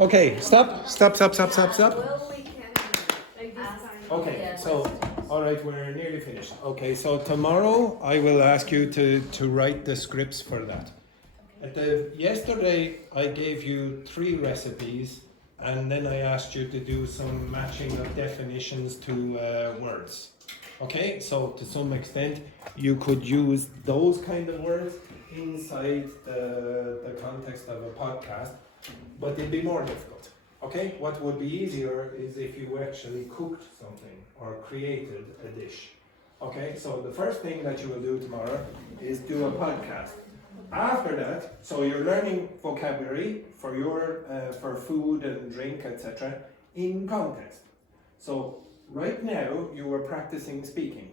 Okay, stop. Okay, so, all right, we're nearly finished. Okay, so tomorrow I will ask you to write the scripts for that. Yesterday I gave you 3 recipes and then I asked you to do some matching of definitions to words. Okay, so to some extent you could use those kind of words inside the context of a podcast, but it'd be more difficult. Okay, what would be easier is if you actually cooked something or created a dish. Okay, so the first thing that you will do tomorrow is do a podcast. After that, so you're learning vocabulary for your for food and drink, etc. in context. So right now you are practicing speaking.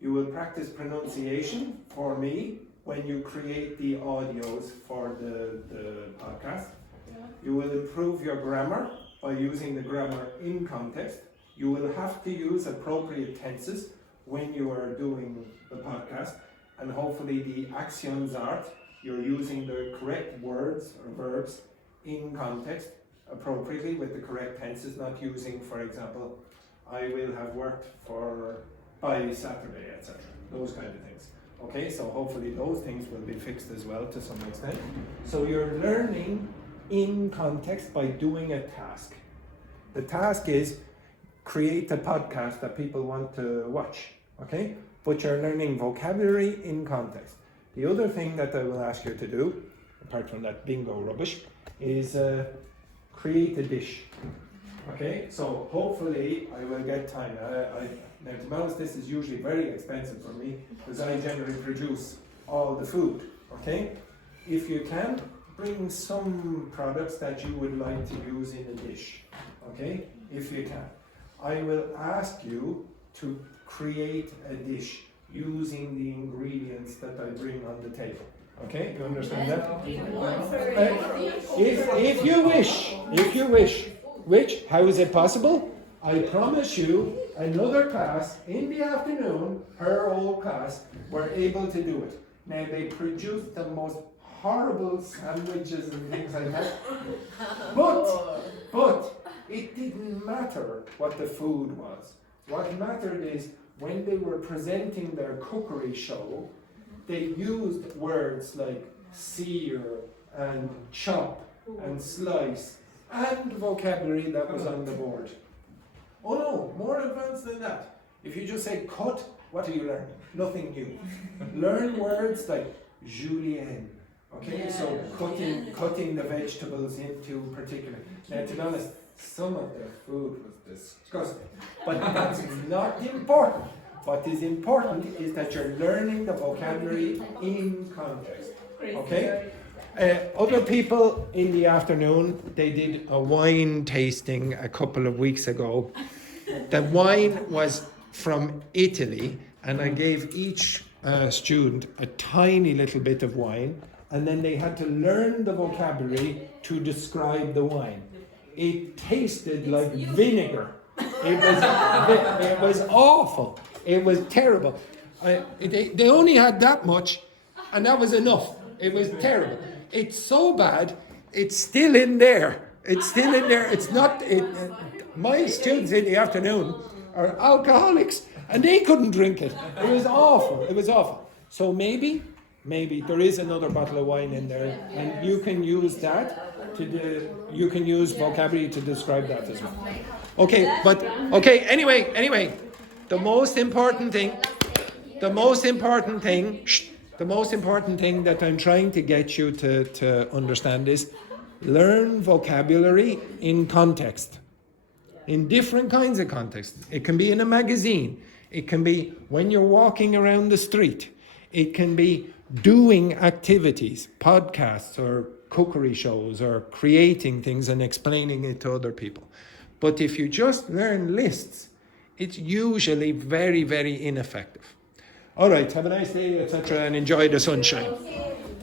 You will practice pronunciation for me when you create the audios for the podcast. You will improve your grammar by using the grammar in context. You will have to use appropriate tenses when you are doing the podcast, and hopefully the actions are you're using the correct words or verbs in context appropriately with the correct tenses, not using, for example, I will have worked by Saturday, etc. Those kind of things. Okay, so hopefully those things will be fixed as well to some extent. So you're learning in context by doing a task. The task is create a podcast that people want to watch, okay? But you're learning vocabulary in context. The other thing that I will ask you to do, apart from that bingo rubbish, is create a dish. Okay, so hopefully I will get time. Now, to be honest, this is usually very expensive for me because I generally produce all the food. Okay, if you can, bring some products that you would like to use in a dish. Okay, if you can. I will ask you to create a dish using the ingredients that I bring on the table. Okay, you understand that? If you wish, which, how is it possible? I promise you, another class in the afternoon, her old class, were able to do it. Now, they produced the most horrible sandwiches and things like that. But it didn't matter what the food was. What mattered is when they were presenting their cookery show, they used words like sear and chop and slice and vocabulary that was on the board. Oh no, more advanced than that. If you just say cut, what are you learning? Nothing new. Learn words like julienne. Okay, so cutting the vegetables into particular. Now, to be honest, some of their food was disgusting, but that's not important. What is important is that you're learning the vocabulary in context. Okay? Other people in the afternoon, they did a wine tasting a couple of weeks ago. The wine was from Italy, and I gave each student a tiny little bit of wine, and then they had to learn the vocabulary to describe the wine. It tasted like vinegar. It was awful. It was terrible. They only had that much, and that was enough. It was terrible. It's so bad, it's still in there. It's still in there. It's not. My students in the afternoon are alcoholics, and they couldn't drink it. It was awful. It was awful. So maybe there is another bottle of wine in there, and you can use that you can use vocabulary to describe that as well. Okay, anyway, the most important thing that I'm trying to get you to understand is learn vocabulary in context. In different kinds of context. It can be in a magazine. It can be when you're walking around the street. It can be doing activities, podcasts or cookery shows, or creating things and explaining it to other people. But if you just learn lists, it's usually very, very ineffective. All right, have a nice day, etc., and enjoy the sunshine.